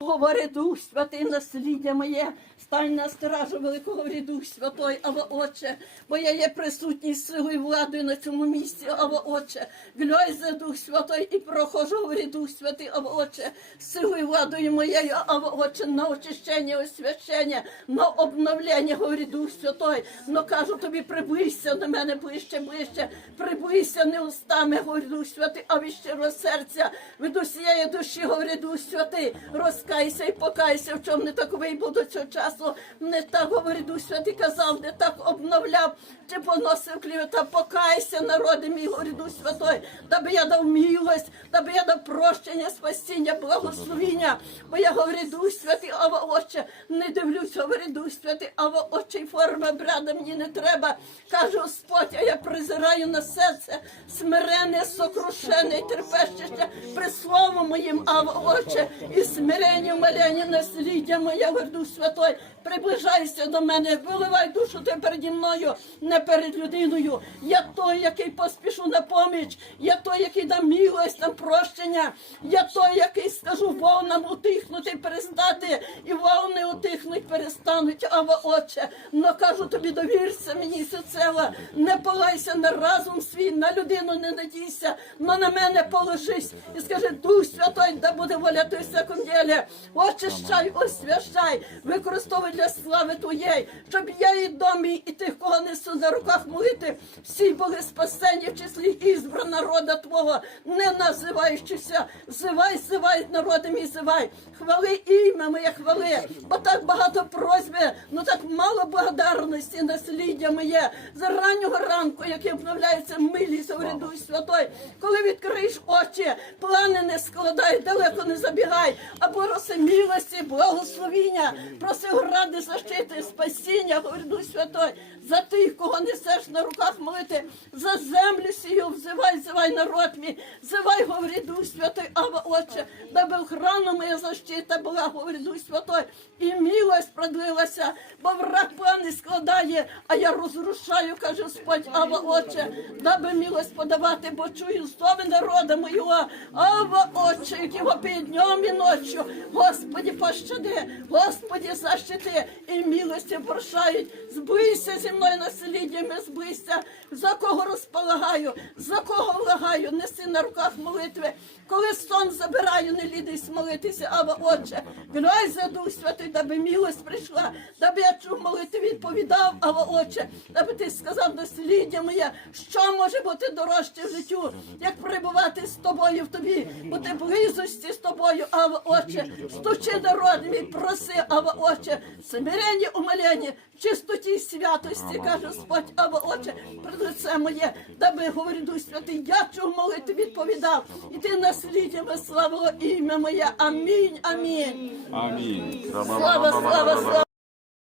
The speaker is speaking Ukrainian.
Говори Дух Святий, насліддя моє, стань на стражу великого говори Дух Святой, Ава Отче, бо я є присутній з силою владою на цьому місці, Ава Отче, за Дух Святой і прохожу, говори Дух Святий, Ава Отче, силою владою моєю, Ава Отче, на очищення, освящення, на обновлення, говори Дух Святой, но кажу тобі, прибийся до мене ближче, ближче, прибийся не устами, говори Дух Святий, а від щирого серця, від усієї душі, говори Дух Святий, розкайся і покайся, в чому не таковий був до цього часу, не так, говори Дух Святий, казав, не так обновляв, чи поносив клівета, покайся, народи мій, говори Дух Святой, даби я дав милость, даби я дав прощення, спасіння, благословіння, бо я говорю Дух Святий, ава Отче, не дивлюсь, говори Дух Святий, ава Отче, і форма брада мені не треба, каже Господь, а я призираю на серце, смирене, сокрушене, і терпещеще, при слову моїм, ава Отче, і смирення, умоляння, насліддя моє, говори Дух Святой, приближайся до мене, виливай душу ти переді мною, не перед людиною. Я той, який поспішу на поміч, я той, який дам милость, дам прощення, я той, який скажу волнам утихнути, перестати, і волни утихнуть, перестануть, ава Отче. Но кажу тобі, довірся мені всецело, не полайся на разум свій, на людину не надійся, но на мене положись і скажи, Дух Святой, да буде воля той всяком ділі. Очищай, освящай, використовуй для слави Твоєї, щоб я і домі, і тих, кого несу на руках молити, всі були спасені в числі ізбран народа Твого, не називаючися, зивай, зивай, народи мій, зивай, хвали ім'я моє, хвали, бо так багато просьби, ну так мало благодарності, насліддя моє, за раннього ранку, яке обновляється милість, говорить Дух Святой, коли відкриєш очі, плани не складай, далеко не забігай, а проси милості, благословіння, проси ради защити, спасіння, Дух Святой, за тих, кого несеш на руках молити, за землю сію, взивай, взивай народ мій, взивай, говорить Дух Святой, Ава Отче, даби охрана моя защита була, говорить Дух Святой, і милость продлилася, бо враг плани складає, а я розрушаю, каже Господь, Ава Отче, даби милость подавати, бо чую зови народа моєго, Ава Отче, які вопить днем і ночі, Господі пощади, Господі защити, і милості прощають, збийся зі мною насліддями, збийся, за кого розполагаю, за кого влагаю, неси на руках молитви, коли сон забираю, не лідись молитися, Ава Отче, грай за Дух Святий, даби милость прийшла, даби я чув молитви, відповідав, Ава Отче, даби ти сказав насліддя моє, що може бути дорожче в життю, як перебувати з тобою в тобі, бути близості з тобою, Ава Отче, стучи народ мій, проси, Ава Отче, смирення, умолення, в чистоті святості, каже Господь, Ава Отче, перед лице моє, даби говорю Дух Святий, я чув молитву, відповідав, і ти насліддями славило ім'я моє. Амінь, амінь. Амінь. Слава, слава, слава.